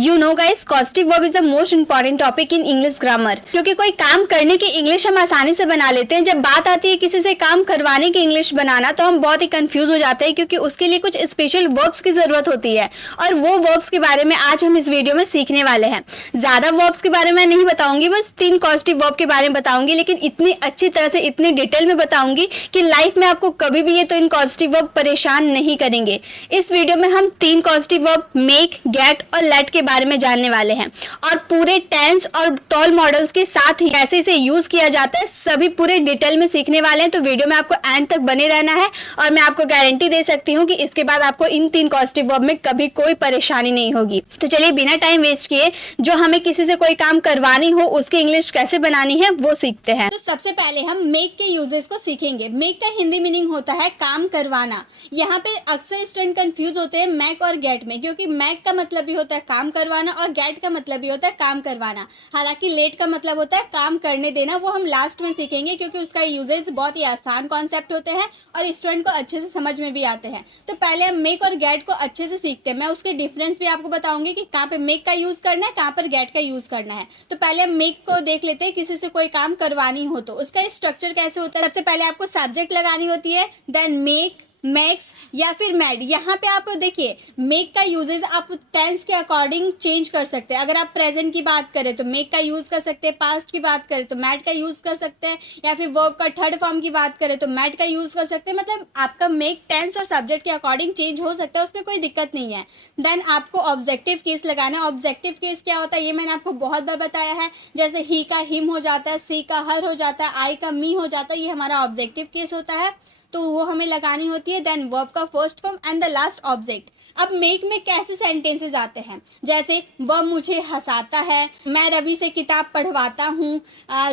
You know guys, causative verb is the most important topic in English grammar. क्योंकि कोई काम करने की इंग्लिश हम आसानी से बना लेते हैं, जब बात आती है किसी से काम करवाने की इंग्लिश बनाना तो हम बहुत ही कंफ्यूज हो जाते हैं, क्योंकि उसके लिए कुछ स्पेशल वर्ब्स की जरूरत होती है। और वो वर्ब्स के बारे में आज हम इस वीडियो में सीखने वाले हैं। ज्यादा वर्ब्स के बारे में नहीं बताऊंगी, बस 3 कॉस्टिव वर्ब के बारे में बताऊंगी, लेकिन इतनी अच्छी तरह से इतनी डिटेल में बताऊंगी कि लाइफ में आपको कभी भी ये तो इन कॉस्टिव वर्ब परेशान नहीं करेंगे। इस वीडियो में हम 3 कॉस्टिव वर्ब मेक, गेट और लेट के बारे में जानने वाले हैं, और पूरे टेंस और टॉल मॉडल्स के साथ ही कैसे इसे यूज किया जाता है सभी पूरे डिटेल में सीखने वाले हैं। तो वीडियो में आपको एंड तक बने रहना है, और मैं आपको गारंटी दे सकती हूँ कि इसके बाद आपको इन 3 कॉस्टिव वर्ब में कभी कोई परेशानी नहीं होगी। तो चलिए बिना टाइम वेस्ट किए, जो हमें किसी से कोई काम करवानी हो उसकी इंग्लिश कैसे बनानी है वो सीखते हैं। तो सबसे पहले हम मेक के यूजेस को सीखेंगे। मेक का हिंदी मीनिंग होता है काम करवाना। यहाँ पे अक्सर स्टूडेंट कंफ्यूज होते हैं मैक और गेट में, क्योंकि मैक का मतलब भी होता है काम करवाना और गेट का मतलब भी होता है काम करवाना। हालांकि लेट का मतलब होता है काम करने देना, वो हम लास्ट में सीखेंगे, क्योंकि उसका यूजेस बहुत ही आसान कॉन्सेप्ट होते हैं और स्टूडेंट को अच्छे से समझ में भी आते हैं। तो पहले हम मेक और गेट को अच्छे से सीखते हैं। मैं उसके डिफरेंस भी आपको बताऊंगी कि कहाँ पे मेक का यूज करना है, कहाँ पर गेट का यूज करना है। तो पहले हम मेक को देख लेते हैं। किसी से कोई काम करवानी हो तो उसका स्ट्रक्चर कैसे होता है। सबसे पहले आपको सब्जेक्ट लगानी होती है, देन मेक, मैक्स या फिर मैड। यहाँ पे आप देखिए मेक का यूजेस आप टेंस के अकॉर्डिंग चेंज कर सकते हैं। अगर आप प्रेजेंट की बात करें तो मेक का यूज कर सकते हैं, पास्ट की बात करें तो मैड का यूज कर सकते हैं, या फिर वर्ब का थर्ड फॉर्म की बात करें तो मैड का यूज कर सकते हैं। मतलब आपका मेक टेंस और सब्जेक्ट के अकॉर्डिंग चेंज हो सकता है, उसमें कोई दिक्कत नहीं है। देन आपको ऑब्जेक्टिव केस लगाना है। ऑब्जेक्टिव केस क्या होता है ये मैंने आपको बहुत बार बताया है। जैसे ही का हिम हो जाता है, सी का हर हो जाता है, आई का मी हो जाता है, ये हमारा ऑब्जेक्टिव केस होता है, तो वो हमें लगानी होती है। देन वर्ब का first form and the last object. अब मेक में कैसे सेंटेंसेस आते हैं, जैसे वह मुझे हंसाता है, मैं रवि से किताब पढ़वाता हूँ,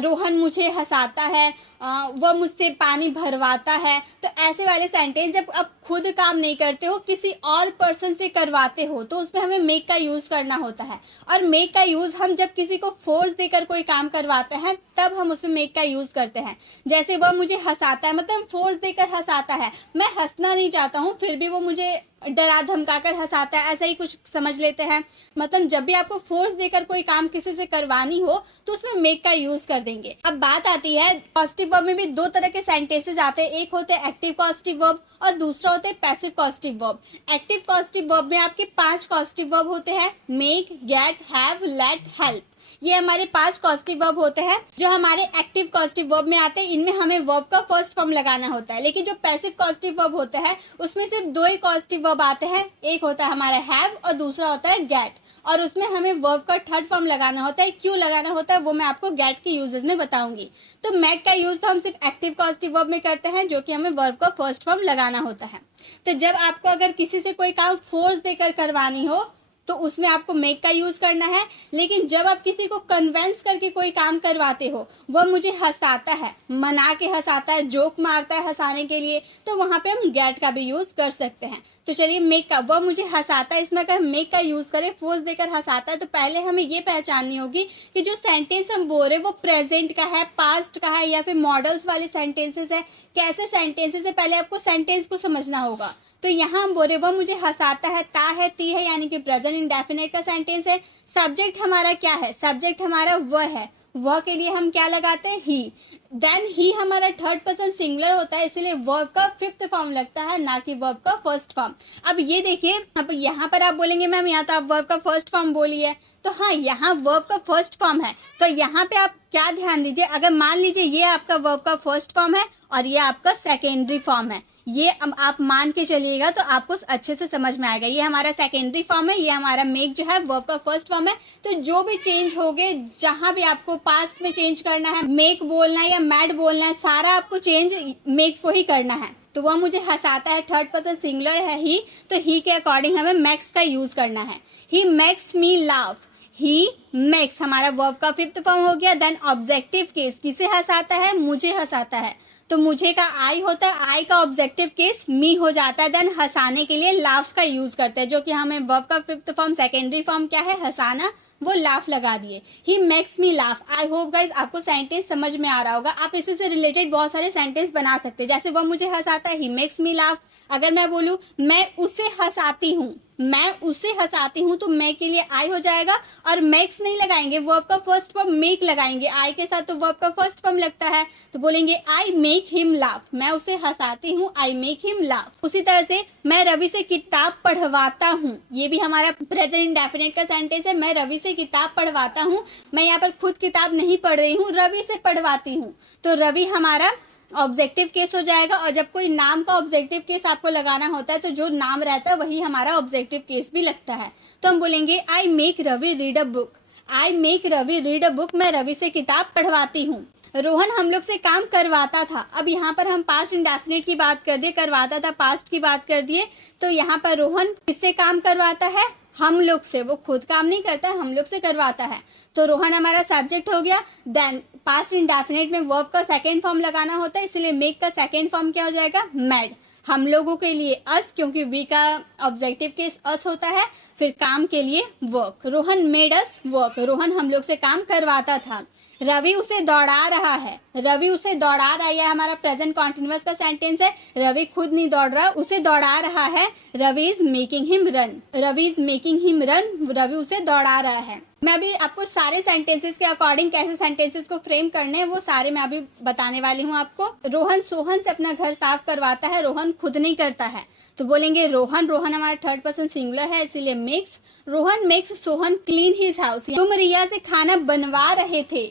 रोहन मुझे हंसाता है, वह मुझसे पानी भरवाता है। तो ऐसे वाले सेंटेंस जब आप खुद काम नहीं करते हो, किसी और पर्सन से करवाते हो, तो उसमें हमें मेक का यूज़ करना होता है। और मेक का यूज़ हम जब किसी को फोर्स देकर कोई काम करवाते हैं तब हम उसमें मेक का यूज़ करते हैं। जैसे वह मुझे हंसाता है, मतलब फोर्स देकर हंसाता है, मैं हंसना नहीं चाहता हूँ फिर भी वो मुझे डरा धमकाकर हंसाता है, ऐसा ही कुछ समझ लेते हैं। मतलब जब भी आपको फोर्स देकर कोई काम किसी से करवानी हो तो उसमें मेक का यूज कर देंगे। अब बात आती है कॉस्टिव वर्ब में भी 2 तरह के सेंटेंसेस आते हैं। एक होते हैं एक्टिव कॉस्टिव वर्ब और दूसरा होते हैं passive causative verb. Active causative verb में आपके 5 कॉस्टिव वर्ब होते हैं, make, get, have, let, help. ये हमारे 5 कॉस्टिव वर्ब होते हैं जो हमारे एक्टिव कॉस्टिव वर्ब में आते हैं। इनमें हमें वर्ब का फर्स्ट फॉर्म लगाना होता है। लेकिन जो पैसिव कॉस्टिव वर्ब होता है उसमें सिर्फ 2 ही कॉस्टिव वर्ब आते हैं। एक होता है हमारा हैव और दूसरा होता है गेट, और उसमें हमें वर्ब का थर्ड फॉर्म लगाना होता है। क्यों लगाना होता है वो मैं आपको गेट के यूजेस में बताऊंगी। तो मैक का यूज तो हम सिर्फ एक्टिव कॉस्टिव वर्ब में करते हैं, जो कि हमें वर्ब का फर्स्ट फॉर्म लगाना होता है। तो जब आपको अगर किसी से कोई काम फोर्स देकर करवानी हो तो उसमें आपको मेक का यूज करना है। लेकिन जब आप किसी को कन्वेंस करके कोई काम करवाते हो, वह मुझे हंसाता है, मना के हंसाता है, जोक मारता है हंसाने के लिए, तो वहां पे हम गेट का भी यूज कर सकते हैं। तो चलिए मेक का, वह मुझे हंसाता है, इसमें अगर मेक का यूज करें फोर्स देकर हंसाता है, तो पहले हमें ये पहचाननी होगी कि जो सेंटेंस हम बोल रहे हैं वो प्रेजेंट का है, पास्ट का है, या फिर मॉडल्स वाले सेंटेंसेस है। कैसे सेंटेंसेस है पहले आपको सेंटेंस को समझना होगा। तो यहाँ हम बोल रहे वह मुझे हंसाता है, ता है, ती है, यानी कि प्रेजेंट इंडेफिनिट का सेंटेंस है। सब्जेक्ट हमारा क्या है, सब्जेक्ट हमारा वह है, वह के लिए हम क्या लगाते हैं, ही। देन ही हमारा थर्ड पर्सन सिंगुलर होता है, इसलिए वर्ब का 5th फॉर्म लगता है, ना कि वर्ब का फर्स्ट फॉर्म। अब ये देखिए, अब यहाँ पर आप बोलेंगे मैम यहाँ तो आप वर्ब का फर्स्ट फॉर्म बोलिए, तो हाँ यहाँ वर्ब का फर्स्ट फॉर्म है। तो यहाँ पे आप क्या ध्यान दीजिए, अगर मान लीजिए ये आपका वर्ब का फर्स्ट फॉर्म है और ये आपका सेकेंडरी फॉर्म है, ये आप मान के चलिएगा तो आपको अच्छे से समझ में आएगा। ये हमारा सेकेंडरी फॉर्म है, ये हमारा मेक जो है वर्ब का फर्स्ट फॉर्म है। तो जो भी चेंज हो गए, जहाँ भी आपको पास्ट में चेंज करना है, मेक बोलना है या मैड बोलना है, सारा आपको चेंज मेक को ही करना है। तो वह मुझे हंसाता है, थर्ड पर्सन सिंगुलर है ही, तो ही के अकॉर्डिंग हमें मैक्स का यूज करना है। He makes me laugh, he makes हमारा वर्ब का 5th फॉर्म हो गया। देन ऑब्जेक्टिव केस, किसे हंसाता है, मुझे हंसाता है, तो मुझे का आई होता है, आई का ऑब्जेक्टिव केस मी हो जाता है। देन हंसाने के लिए लाफ का यूज करते हैं, जो कि हमें वर्ब का 5th फॉर्म, सेकेंडरी फॉर्म क्या है, हंसाना, वो लाफ लगा दिए। He makes me laugh. I hope guys आपको सेंटेंस समझ में आ रहा होगा। आप इसी से रिलेटेड बहुत सारे सेंटेंस बना सकते हैं। जैसे वह मुझे हंसाता है, ही मेक्स मी लाफ। अगर मैं बोलूँ मैं उसे हंसाती हूँ, मैं उसे हंसाती हूँ, तो मैं के लिए आई हो जाएगा और मेक्स नहीं लगाएंगे, वर्ब का फर्स्ट फॉर्म मेक लगाएंगे। आई के साथ तो वर्ब का फर्स्ट फॉर्म लगता है, तो बोलेंगे आई मेक हिम लाफ, मैं उसे हंसाती हूँ, आई मेक हिम लाफ। उसी तरह से मैं रवि से किताब पढ़वाता हूँ, ये भी हमारा प्रेजेंट इंडेफिनिट का सेंटेंस है। मैं रवि से किताब पढ़वाता हूँ, मैं यहाँ पर खुद किताब नहीं पढ़ रही हूँ, रवि से पढ़वाती हूँ, तो रवि हमारा ऑब्जेक्टिव केस हो जाएगा। और जब कोई नाम का ऑब्जेक्टिव केस आपको लगाना होता है तो जो नाम रहता है वही हमारा ऑब्जेक्टिव केस भी लगता है। तो हम बोलेंगे I make Ravi read a book, I make Ravi read a book, मैं रवि से किताब पढ़वाती हूँ। रोहन हम लोग से काम करवाता था, अब यहाँ पर हम पास्ट इंडेफिनिट की बात कर दिए, करवाता था पास्ट की बात कर दिए, तो यहाँ पर रोहन किससे काम करवाता है, हम लोग से, वो खुद काम नहीं करता है, हम लोग से करवाता है, तो रोहन हमारा सब्जेक्ट हो गया। देन पास्ट इंडेफिनिट में वर्ब का सेकेंड फॉर्म लगाना होता है, इसलिए मेक का सेकेंड फॉर्म क्या हो जाएगा, मेड, हम लोगों के लिए अस, क्योंकि वी का ऑब्जेक्टिव केस अस होता है। फिर काम के लिए work, Rohan made us work, Rohan हम लोग से काम करवाता था। रवि उसे दौड़ा रहा है, रवि उसे दौड़ा रहा है, यह हमारा प्रेजेंट कॉन्टिन्यूअस का सेंटेंस है। रवि खुद नहीं दौड़ रहा, उसे दौड़ा रहा है, Ravi is making him run, Ravi is making him run, Ravi उसे दौड़ा रहा है। मैं अभी आपको सारे सेंटेंसेस के अकॉर्डिंग कैसे सेंटेंसेस को फ्रेम करने हैं वो सारे मैं अभी बताने वाली हूँ आपको। रोहन सोहन से अपना घर साफ करवाता है, रोहन खुद नहीं करता है, तो बोलेंगे रोहन, रोहन हमारा थर्ड पर्सन सिंगुलर है इसीलिए makes, Rohan makes Sohan clean his house, तुम रिया से खाना बनवा रहे थे,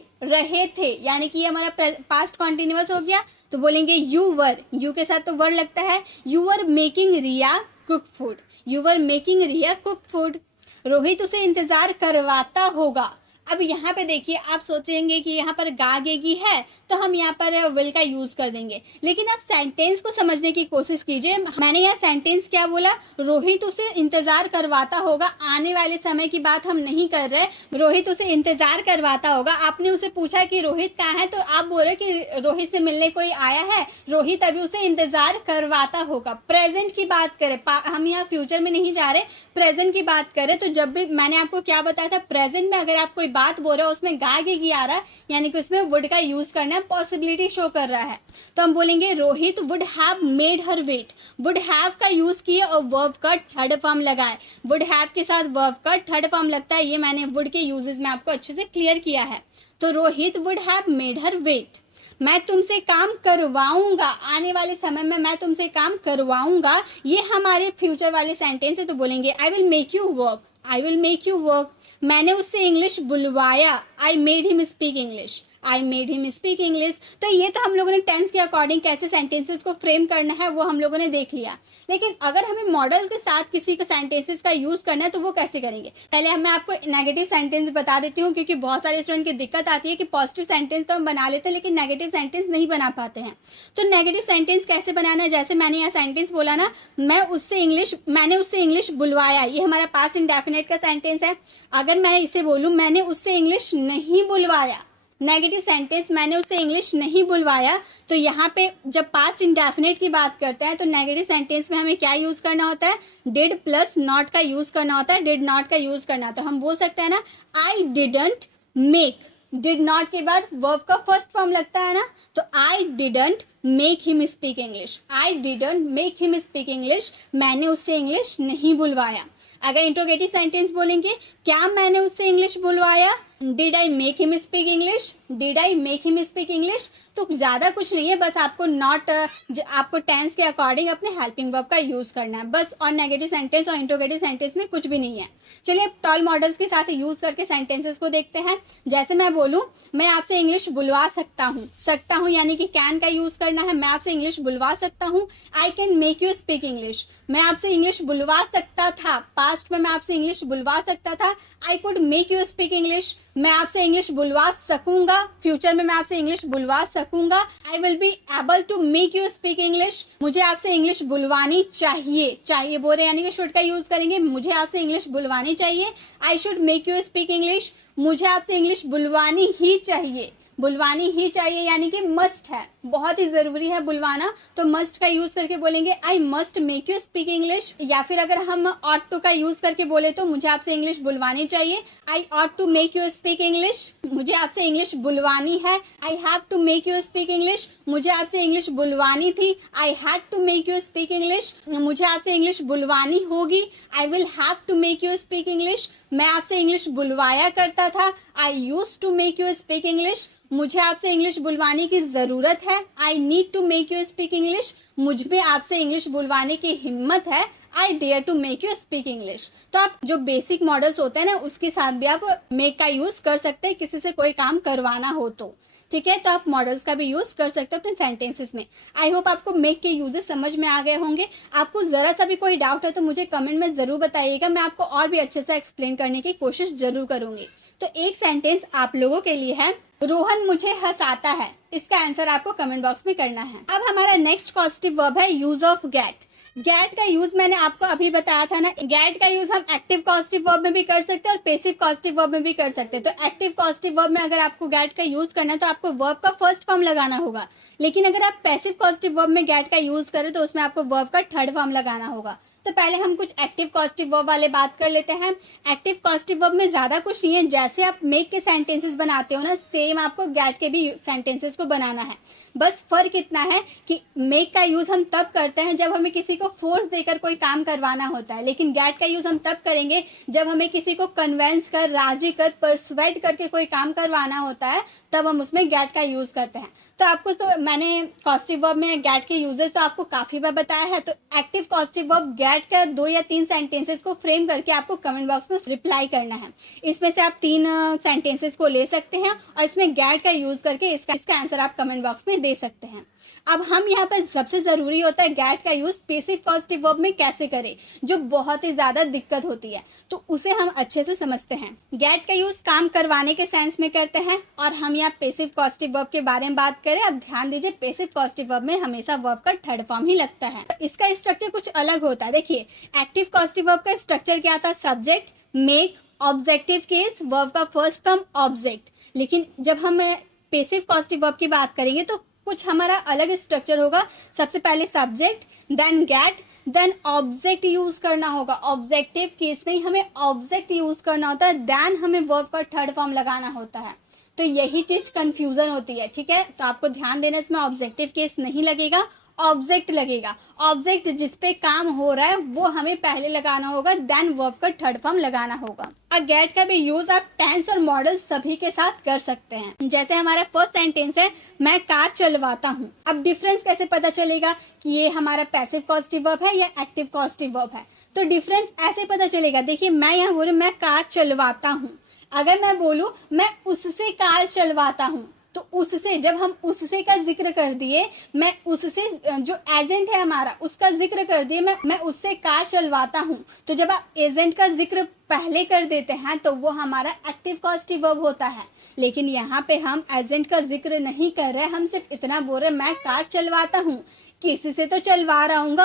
यानी कि ये हमारा पास्ट कॉन्टिन्यूअस हो गया, तो बोलेंगे यू वर, यू के साथ तो वर लगता है, you were making Riya cook food, you were making Riya cook food. Rohit उसे इंतजार करवाता होगा, अब यहाँ पे देखिए आप सोचेंगे कि यहाँ पर गागेगी है तो हम यहाँ पर विल का यूज कर देंगे, लेकिन आप सेंटेंस को समझने की कोशिश कीजिए। मैंने यहाँ सेंटेंस क्या बोला, रोहित उसे इंतजार करवाता होगा, आने वाले समय की बात हम नहीं कर रहे, रोहित उसे इंतजार करवाता होगा। आपने उसे पूछा कि रोहित कहाँ है, तो आप बोल रहे कि रोहित से मिलने कोई आया है, रोहित अभी उसे इंतजार करवाता होगा। प्रेजेंट की बात करें, हम यहाँ फ्यूचर में नहीं जा रहे, प्रेजेंट की बात करें, तो जब भी मैंने आपको क्या बताया था, प्रेजेंट में अगर आप कोई बात बोल रहे हो उसमें गागेगी आ रहा है, यानी कि उसमें वुड का यूज करना है, पॉसिबिलिटी शो कर रहा है, तो हम बोलेंगे Rohit would have made her wait, would have का यूज किए और वर्ब का थर्ड फॉर्म लगाए, वुड हैव के साथ वर्ब का थर्ड फॉर्म लगता है, ये मैंने वुड के यूजेस में आपको अच्छे से क्लियर किया है। तो Rohit would have made her wait, मैं तुमसे काम करवाऊंगा, आने वाले समय में मैं तुमसे काम करवाऊंगा, ये हमारे फ्यूचर वाले सेंटेंस है, तो बोलेंगे I will make you work, I will make you work. मैंने उससे इंग्लिश बुलवाया, I made him speak English, I made him speak English. तो ये तो हम लोगों ने टेंस के अकॉर्डिंग कैसे सेंटेंसेस को फ्रेम करना है वो हम लोगों ने देख लिया, लेकिन अगर हमें मॉडल के साथ किसी के सेंटेंसेस का यूज करना है तो वो कैसे करेंगे। पहले मैं आपको नेगेटिव सेंटेंस बता देती हूँ, क्योंकि बहुत सारे स्टूडेंट की दिक्कत आती है कि पॉजिटिव सेंटेंस तो हम बना लेते हैं लेकिन नेगेटिव सेंटेंस नहीं बना पाते हैं। तो नेगेटिव सेंटेंस कैसे बनाना है, जैसे मैंने यहाँ सेंटेंस बोला ना, मैंने उससे इंग्लिश बुलवाया, ये हमारा पास्ट इंडेफिनिट का सेंटेंस है। अगर मैं इसे बोलूँ मैंने उससे इंग्लिश नहीं बुलवाया, नेगेटिव सेंटेंस मैंने उससे इंग्लिश नहीं बुलवाया, तो यहाँ पे जब पास्ट इंडेफिनिट की बात करते हैं तो नेगेटिव सेंटेंस में हमें क्या यूज़ करना होता है, डिड प्लस नॉट का यूज़ करना होता है, डिड नॉट का यूज़ करना। तो हम बोल सकते हैं ना I didn't make, did not के बाद वर्ब का फर्स्ट फॉर्म लगता है ना, तो I didn't make him speak English, I didn't make him speak English, मैंने उससे इंग्लिश नहीं बुलवाया। अगर इंट्रोगेटिव सेंटेंस बोलेंगे, क्या मैंने उससे इंग्लिश बुलवाया, did I make him speak English, did I make him speak English. तो ज़्यादा कुछ नहीं है, बस आपको नॉट आपको टेंस के अकॉर्डिंग अपने हेल्पिंग वर्ब का यूज़ करना है बस, और नेगेटिव सेंटेंस और इंट्रोगेटिव सेंटेंस में कुछ भी नहीं है। चलिए टॉल मॉडल्स के साथ यूज़ करके सेंटेंसेस को देखते हैं। जैसे मैं बोलूँ मैं आपसे इंग्लिश बुलवा सकता हूँ यानी कि कैन का यूज़ करना है, मैं आपसे इंग्लिश बुलवा सकता हूँ। I can make you speak English, मैं आपसे इंग्लिश बुलवा सकता था, पास्ट में मैं आपसे इंग्लिश बुलवा सकता था। I could make you speak English, मैं आपसे इंग्लिश बुलवा सकूंगा, फ्यूचर में मैं आपसे इंग्लिश बुलवा सकूंगा। I will be able to make you speak English, मुझे आपसे इंग्लिश बुलवानी चाहिए बोल रहे यानी कि शुड का यूज करेंगे, मुझे आपसे इंग्लिश बुलवानी चाहिए। I should make you speak English, मुझे आपसे इंग्लिश बुलवानी ही चाहिए, बुलवानी ही चाहिए यानी कि मस्ट है, बहुत ही ज़रूरी है बुलवाना। तो मस्ट का यूज़ करके बोलेंगे I must make you speak English, या फिर अगर हम ऑट टू का यूज़ करके बोले तो मुझे आपसे इंग्लिश बुलवानी चाहिए, I ought to make you speak English, मुझे आपसे इंग्लिश बुलवानी है। I have to make you speak English, मुझे आपसे इंग्लिश बुलवानी थी। I had to make you speak English, मुझे आपसे इंग्लिश बुलवानी होगी। I will have to make you speak English, मैं आपसे इंग्लिश बुलवाया करता था। I used to make you speak English, मुझे आपसे इंग्लिश बुलवाने की ज़रूरत है। I need to make you speak English, मुझ में आपसे इंग्लिश बुलवाने की हिम्मत है। I dare to make you speak English. तो आप जो बेसिक मॉडल्स होते हैं ना, उसके साथ भी आप मेक का यूज़ कर सकते हैं किसी से कोई काम करवाना हो तो, ठीक है। तो आप मॉडल्स का भी यूज़ कर सकते हो अपने सेंटेंसेस में। आई होप आपको मेक के यूजेस समझ में आ गए होंगे। आपको ज़रा सा भी कोई डाउट है तो मुझे कमेंट में ज़रूर बताइएगा, मैं आपको और भी अच्छे से एक्सप्लेन करने की कोशिश ज़रूर करूँगी। तो एक सेंटेंस आप लोगों के लिए है, रोहन मुझे हंसाता है। इसका आंसर आपको कमेंट बॉक्स में करना है। अब हमारा नेक्स्ट पॉजिटिव वर्ब है यूज ऑफ गेट। गेट का यूज मैंने आपको अभी बताया था ना, गेट का यूज हम एक्टिव पॉजिटिव वर्ब में भी कर सकते हैं और पैसिव पॉजिटिव वर्ब में भी कर सकते हैं। तो एक्टिव पॉजिटिव वर्ब में अगर आपको गेट का यूज करना है तो आपको वर्ब का फर्स्ट फॉर्म लगाना होगा, लेकिन अगर आप पैसिव पॉजिटिव वर्ब में गेट का यूज करें तो उसमें आपको वर्ब का थर्ड फॉर्म लगाना होगा। तो पहले हम कुछ एक्टिव पॉजिटिव वर्ब वाले बात कर लेते हैं। एक्टिव पॉजिटिव वर्ब में ज़्यादा कुछ नहीं है, जैसे आप मेक के सेंटेंसेस बनाते हो ना, सेम आपको गेट के भी सेंटेंसेस को बनाना है। बस फ़र्क इतना है कि मेक का यूज़ हम तब करते हैं जब हमें किसी को फोर्स देकर कोई काम करवाना होता है, लेकिन गेट का यूज़ हम तब करेंगे जब हमें किसी को कन्वेंस कर, राजी कर, परसुएड करके कोई काम करवाना होता है, तब हम उसमें गेट का यूज़ करते हैं। तो आपको तो मैंने पॉजिटिव वर्ब में गेट के यूजेस तो आपको काफ़ी बार बताया है। तो एक्टिव पॉजिटिव वर्ब गेट का 2 या 3 सेंटेंसेस को फ्रेम करके आपको कमेंट बॉक्स में रिप्लाई करना है। इसमें से आप 3 सेंटेंसेस को ले सकते हैं और इसमें गेट का यूज़ करके इसका आंसर आप कमेंट बॉक्स में दे सकते हैं। अब हम यहाँ पर सबसे ज़रूरी होता है गेट का यूज़ पैसिव पॉजिटिव वर्ब में कैसे करें, जो बहुत ही ज़्यादा दिक्कत होती है, तो उसे हम अच्छे से समझते हैं। गेट का यूज़ काम करवाने के सेंस में करते हैं और हम यहाँ पैसिव पॉजिटिव वर्ब के बारे में बात करें। अब ध्यान दीजिए, पैसिव पॉजिटिव वर्ब में हमेशा वर्ब का थर्ड फॉर्म ही लगता है। इसका स्ट्रक्चर कुछ अलग होता है। देखिए, एक्टिव पॉजिटिव वर्ब का स्ट्रक्चर क्या था, subject, make, objective case, verb का फर्स्ट फॉर्म ऑब्जेक्ट। लेकिन जब हम पैसिव पॉजिटिव वर्ब की बात करेंगे तो कुछ हमारा अलग स्ट्रक्चर होगा। सबसे पहले subject, then get, then object use करना होगा। ऑब्जेक्टिव केस नहीं, हमें ऑब्जेक्ट यूज करना होता है, देन हमें वर्ब का थर्ड फॉर्म लगाना होता है। तो यही चीज कंफ्यूजन होती है, ठीक है। तो आपको ध्यान देना, इसमें ऑब्जेक्टिव केस नहीं लगेगा, ऑब्जेक्ट लगेगा। ऑब्जेक्ट जिस पे काम हो रहा है वो हमें पहले लगाना होगा, देन वर्ब का थर्ड फॉर्म लगाना होगा। और गेट का भी यूज आप टेंस और मॉडल सभी के साथ कर सकते हैं। जैसे हमारा फर्स्ट सेंटेंस है, मैं कार चलवाता हूँ। अब डिफरेंस कैसे पता चलेगा कि ये हमारा पैसिव पॉजिटिव वर्ब है या एक्टिव पॉजिटिव वर्ब है? तो डिफरेंस ऐसे पता चलेगा। देखिए, मैं यहाँ बोल रही हूँ मैं कार चलवाता हूँ। अगर मैं बोलूँ मैं उससे कार चलवाता हूँ, तो उससे, जब हम उससे का जिक्र कर दिए, मैं उससे, जो एजेंट है हमारा उसका जिक्र कर दिए, मैं उससे कार चलवाता हूँ। तो जब आप एजेंट का जिक्र पहले कर देते हैं तो वो हमारा एक्टिव पॉजिटिव वर्ब होता है। लेकिन यहाँ पे हम एजेंट का जिक्र नहीं कर रहे, हम सिर्फ इतना बोल रहे मैं कार चलवाता हूँ। किसी से तो चलवा रहा हूँ,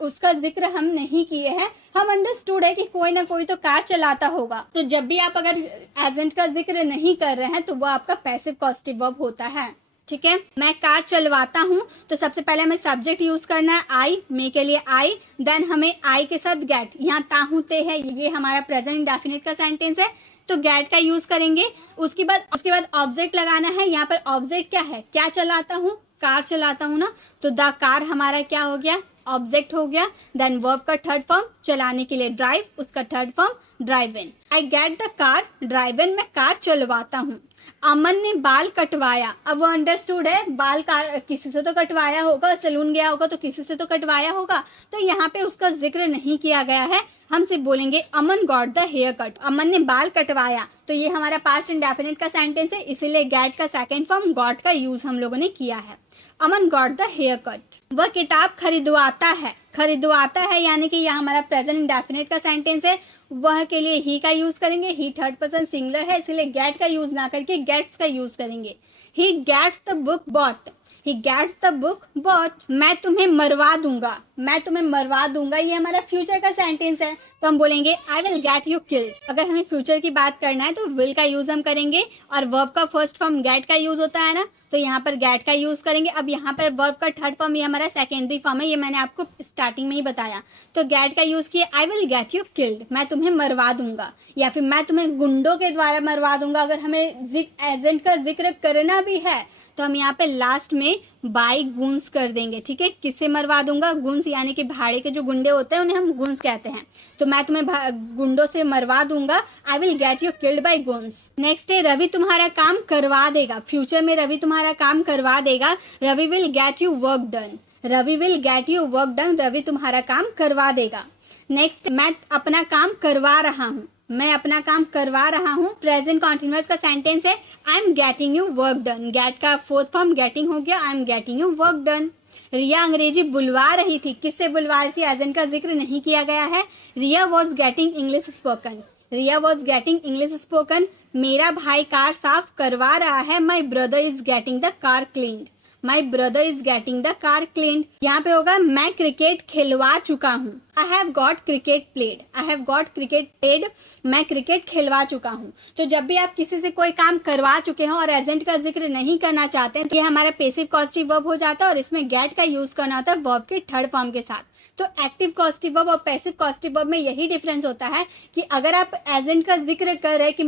उसका जिक्र हम नहीं किए हैं। हम अंडरस्टूड है कि कोई ना कोई तो कार चलाता होगा। तो जब भी आप अगर एजेंट का जिक्र नहीं कर रहे हैं तो वो आपका पैसिव पॉजिटिव वर्ब होता है, ठीक है। मैं कार चलवाता हूँ, तो सबसे पहले हमें सब्जेक्ट यूज करना है आई, मे के लिए आई, देन हमें आई के साथ गेट। यहाँ ताहू ते है, ये हमारा प्रेजेंट इंडेफिनिट का सेंटेंस है, तो गेट का यूज करेंगे। उसके बाद ऑब्जेक्ट लगाना है। यहाँ पर ऑब्जेक्ट क्या है, क्या चलाता हूँ, कार चलाता हूँ ना, तो द कार हमारा क्या हो गया, ऑब्जेक्ट हो गया। देन वर्ब का थर्ड फॉर्म चलाने के लिए ड्राइव, उसका third form drive in. I get the car drive इन, मैं कार चलवाता हूँ। अमन ने बाल कटवाया। अब वो अंडरस्टूड है, बाल किसी से तो कटवाया होगा, सैलून गया होगा तो किसी से तो कटवाया होगा। तो यहाँ पे उसका जिक्र नहीं किया गया है, हम सिर्फ बोलेंगे अमन गॉट द हेयर कट। अमन ने बाल कटवाया, तो ये हमारा पास्ट इंडेफिनिट का सेंटेंस है, इसीलिए गेट का सेकंड फॉर्म गॉट का यूज हम लोगों ने किया है। अमन गॉट द हेयर कट। वह किताब खरीदवाता है। खरीदवाता है यानी कि यह हमारा प्रेजेंट इंडेफिनिट का सेंटेंस है। वह के लिए ही का यूज करेंगे, ही थर्ड पर्सन सिंगुलर है, इसलिए गेट का यूज ना करके गेट्स का यूज करेंगे। He gets the book bought. He gets the book bought. मैं तुम्हें मरवा दूंगा। मैं तुम्हें मरवा दूंगा, ये हमारा फ्यूचर का सेंटेंस है, तो हम बोलेंगे आई विल गेट यू किल्ड। अगर हमें फ्यूचर की बात करना है तो विल का यूज हम करेंगे, और वर्ब का फर्स्ट फॉर्म गेट का यूज होता है ना, तो यहाँ पर गेट का यूज करेंगे। अब यहाँ पर वर्ब का थर्ड फॉर्म ये हमारा सेकेंडरी फॉर्म है, ये मैंने आपको स्टार्टिंग में ही बताया। तो गेट का यूज किया, आई विल गेट यू किल्ड, मैं तुम्हें मरवा दूंगा, या फिर मैं तुम्हें गुंडों के द्वारा मरवा दूंगा। अगर हमें एजेंट का जिक्र करना भी है तो हम यहाँ पे लास्ट में बाय गुन्स कर देंगे, ठीक है। किससे मरवा दूंगा? गुन्स, यानी कि भाड़े के जो गुंडे होते हैं उन्हें हम गुन्स कहते हैं। तो मैं तुम्हें गुंडों से मरवा दूंगा, I will get you killed by goons. Next है रवि तुम्हारा काम करवा देगा। फ्यूचर में रवि तुम्हारा काम करवा देगा, Ravi will get you work done. Ravi will get you work done, Ravi तुम्हारा काम करवा देगा। नेक्स्ट, मैं अपना काम करवा रहा हूँ। मैं अपना काम करवा रहा हूँ, प्रेजेंट कॉन्टिन्यूअस का सेंटेंस है। I am getting you work done, get का फोर्थ फॉर्म गेटिंग हो गया, I am getting you work done. Riya अंग्रेजी बुलवा रही थी, किससे बुलवा रही थी? एजेंट का जिक्र नहीं किया गया है। Riya was getting English spoken, Riya was getting English spoken. मेरा भाई कार साफ करवा रहा है, my brother is getting the car cleaned, my brother is getting the car cleaned. यहाँ पे होगा मैं क्रिकेट खिलवा चुका हूँ, I have got cricket played, I have got cricket played, मैं क्रिकेट खिलवा चुका हूँ। तो जब भी आप किसी से कोई काम करवा चुके हो और एजेंट का जिक्र नहीं करना चाहते हैं तो ये हमारा पेसिव कॉस्टिव वर्ब हो जाता है, और इसमें गेट का यूज करना होता है वर्ब के थर्ड फॉर्म के साथ। तो एक्टिव कॉस्टिव वर्ब और पैसिव कॉस्टिव वर्ब में यही डिफरेंस होता है कि अगर आप एजेंट का जिक्र कर रहे हैं कि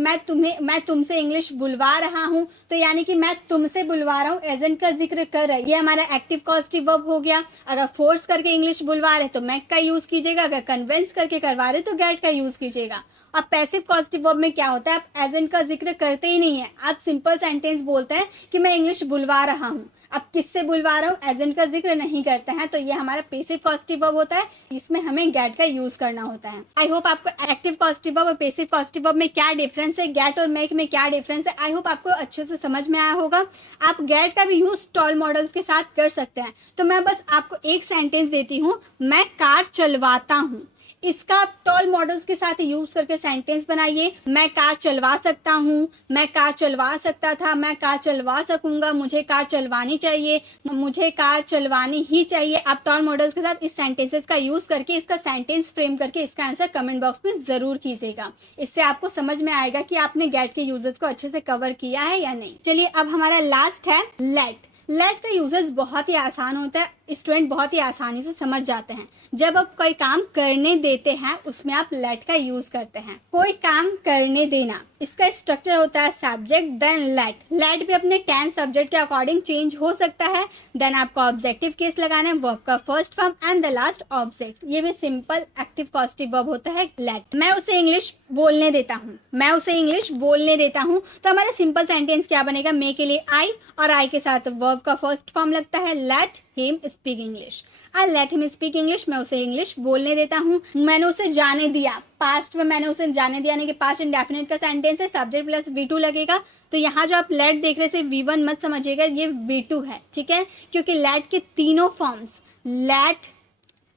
मैं तुमसे इंग्लिश बुलवा रहा हूँ, तो यानी कि मैं तुमसे बुलवा रहा हूँ, एजेंट का जिक्र कर रहे हैं, ये हमारा एक्टिव कॉस्टिव वर्ब हो गया। अगर फोर्स करके इंग्लिश बुलवा रहे तो मैक का यूज कीजिएगा, अगर कन्विंस करके करवा रहे तो गेट का यूज कीजिएगा। अब पैसिव कॉस्टिव वर्ब में क्या होता है, आप एजेंट का जिक्र करते ही नहीं है, आप सिंपल सेंटेंस बोलते हैं कि मैं इंग्लिश बुलवा रहा हूँ। अब किससे बुलवा रहा हूँ, एजेंट का जिक्र नहीं करते हैं, तो ये हमारा पैसिव कॉस्टिव वर्ब होता है, इसमें हमें गेट का यूज करना होता है। आई होप आपको एक्टिव कॉस्टिव वर्ब और पैसिव कॉस्टिव वर्ब में क्या डिफरेंस है, गेट और मेक में क्या डिफरेंस है, आई होप आपको अच्छे से समझ में आया होगा। आप गेट का भी यूज टॉल मॉडल्स के साथ कर सकते हैं। तो मैं बस आपको एक सेंटेंस देती हूँ, मैं कार चलवाता हूँ, इसका आप टॉल मॉडल्स के साथ यूज करके सेंटेंस बनाइए। मैं कार चलवा सकता हूँ, मैं कार चलवा सकता था, मैं कार चलवा सकूंगा, मुझे कार चलवानी चाहिए, मुझे कार चलवानी ही चाहिए। आप टॉल मॉडल्स के साथ इस सेंटेंसेस का यूज करके इसका सेंटेंस फ्रेम करके इसका आंसर कमेंट बॉक्स में जरूर कीजिएगा। इससे आपको समझ में आएगा कि आपने गेट के यूजेस को अच्छे से कवर किया है या नहीं। चलिए अब हमारा लास्ट है लेट। लेट का यूजेस बहुत ही आसान होता है, स्टूडेंट बहुत ही आसानी से समझ जाते हैं। जब आप कोई काम करने देते हैं उसमें आप लेट का यूज करते हैं। कोई काम करने देना, इसका स्ट्रक्चर होता है सब्जेक्ट देन लेट। लेट भी अपने टेंस सब्जेक्ट के अकॉर्डिंग चेंज हो सकता है। देन आपको ऑब्जेक्टिव केस लगाना है, वर्ब का first form and the last object. ये भी सिंपल एक्टिव कॉस्टिव वर्ब होता है लेट। मैं उसे इंग्लिश बोलने देता हूँ, मैं उसे इंग्लिश बोलने देता हूँ। तो हमारा सिंपल सेंटेंस क्या बनेगा, मे के लिए आई और आई के साथ वर्ब का फर्स्ट फॉर्म लगता है let him speak English. I let him speak English, मैं उसे इंग्लिश बोलने देता हूँ। मैंने उसे जाने दिया, पास्ट में मैंने उसे जाने दिया, यानी कि पास्ट इंडेफिनिट का सेंटेंस है, सब्जेक्ट प्लस V2 लगेगा। तो यहाँ जो आप लेट देख रहे थे V1 मत समझिएगा, ये V2 है, ठीक है, क्योंकि लेट के तीनों फॉर्म्स लेट,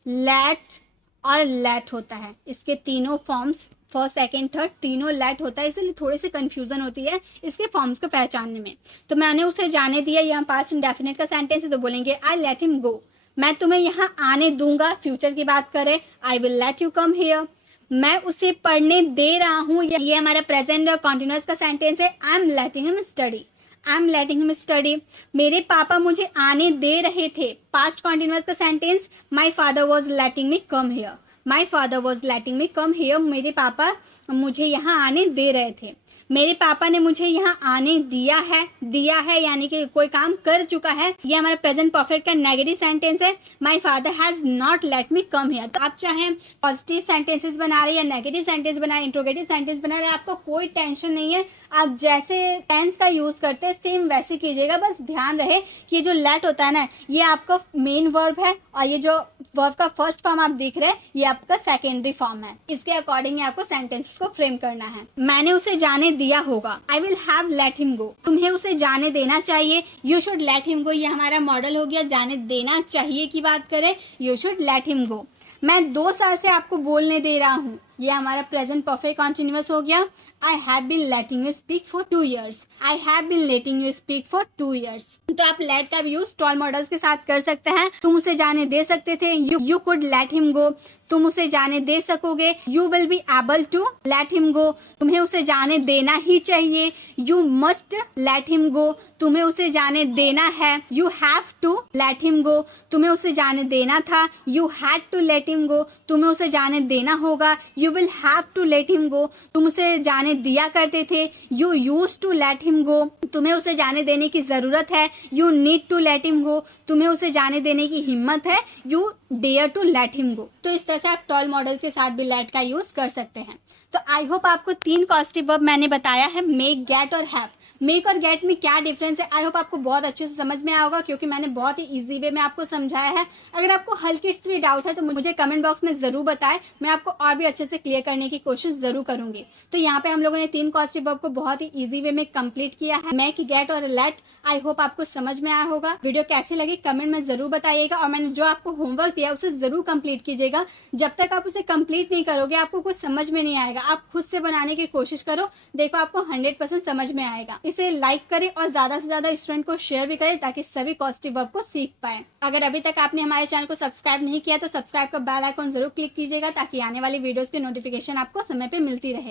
लेट और लेट होता है। इसके तीनों फॉर्म्स फर्स्ट सेकंड थर्ड तीनों लेट होता है, इसलिए थोड़ी सी कंफ्यूजन होती है इसके फॉर्म्स को पहचानने में। तो मैंने उसे जाने दिया, यहाँ पास्ट इंडेफिनिट का सेंटेंस है, तो बोलेंगे आई लेट हिम गो। मैं तुम्हें यहाँ आने दूंगा, फ्यूचर की बात करें, I will let you come here. मैं उसे पढ़ने दे रहा हूँ, ये हमारा प्रेजेंट कॉन्टिन्यूअस का सेंटेंस है, I am letting him study, I am letting him study. मेरे पापा मुझे आने दे रहे थे, पास्ट कॉन्टिन्यूअस का sentence, my father was letting me come here, my father was letting me come here. मेरे पापा मुझे यहाँ आने दे रहे थे, मेरे पापा ने मुझे यहाँ आने दिया है, दिया है यानी कि कोई काम कर चुका है। ये हमारा प्रेजेंट परफेक्ट का नेगेटिव सेंटेंस है, my father has not let me come here. तो आप चाहे पॉजिटिव सेंटेंसेस बना रहे हैं या नेगेटिव सेंटेंस बना रहे हैं, इंट्रोगेटिव सेंटेंस बना रहे हैं, आपको कोई टेंशन नहीं है। आप जैसे टेंस का यूज करते हैं सेम वैसे कीजिएगा। बस ध्यान रहे कि ये जो लेट होता है ना, ये आपका मेन वर्ब है, और ये जो वर्ब का फर्स्ट फॉर्म आप देख रहे हैं ये आपका सेकेंडरी फॉर्म है। इसके अकॉर्डिंग आपको सेंटेंस को फ्रेम करना है। मैंने उसे जाने दिया होगा, आई will have let him go. तुम्हें उसे जाने देना चाहिए, यू शुड लेट हिम गो। ये हमारा मॉडल हो गया, जाने देना चाहिए की बात करें, यू शुड लेट हिम गो। मैं 2 साल से आपको बोलने दे रहा हूँ, ये हमारा प्रेजेंट परफेक्ट कॉन्टिन्यूअस हो गया। I have been letting you speak for 2 years। I have been letting you speak for 2 years। तो आप लेट का भी यूज टॉल मॉडल्स के साथ कर सकते हैं। तुम उसे जाने दे सकते थे, you could let him go. तुम उसे जाने दे सकोगे, you will be able to let him go. तुम्हें उसे जाने देना ही चाहिए, you must let him go. तुम्हें उसे जाने देना है, you have to let him go. तुम्हें उसे जाने देना था, you had to let him go. तुम्हें उसे जाने देना होगा, you will have to let him go. तुम उसे जाने दिया करते थे, you used to let him go. तुम्हें उसे जाने देने की जरूरत है, you need to let him go. तुम्हें उसे जाने देने की हिम्मत है, you dare to let him go. तो इस तरह से आप टॉल मॉडल्स के साथ भी लेट का यूज कर सकते हैं। तो आई होप आपको 3 कॉस्टिव वर्ब मैंने बताया है, मेक, गेट और हैव। मेक और गेट में क्या डिफरेंस है, आई होप आपको बहुत अच्छे से समझ में आया होगा, क्योंकि मैंने बहुत ही इजी वे में आपको समझाया है। अगर आपको हल्की से भी डाउट है तो मुझे कमेंट बॉक्स में जरूर बताएं, मैं आपको और भी अच्छे से क्लियर करने की कोशिश जरूर करूंगी। तो यहाँ पे हम लोगों ने 3 कॉस्टिव वर्ब को बहुत ही इजी वे में कंप्लीट किया है, मेक, गेट और लेट। आई होप आपको समझ में आया होगा। वीडियो कैसी लगी कमेंट में जरूर बताइएगा, और मैंने जो आपको होमवर्क दिया उसे जरूर कंप्लीट कीजिएगा। जब तक आप उसे कंप्लीट नहीं करोगे आपको कुछ समझ में नहीं आएगा। आप खुद से बनाने की कोशिश करो, देखो आपको 100% समझ में आएगा। इसे लाइक करें और ज्यादा से ज्यादा स्टूडेंट को शेयर भी करें, ताकि सभी कॉस्टिव वर्ब को सीख पाए। अगर अभी तक आपने हमारे चैनल को सब्सक्राइब नहीं किया तो सब्सक्राइब का बेल आइकन जरूर क्लिक कीजिएगा, ताकि आने वाली वीडियोस की नोटिफिकेशन आपको समय पे मिलती रहे।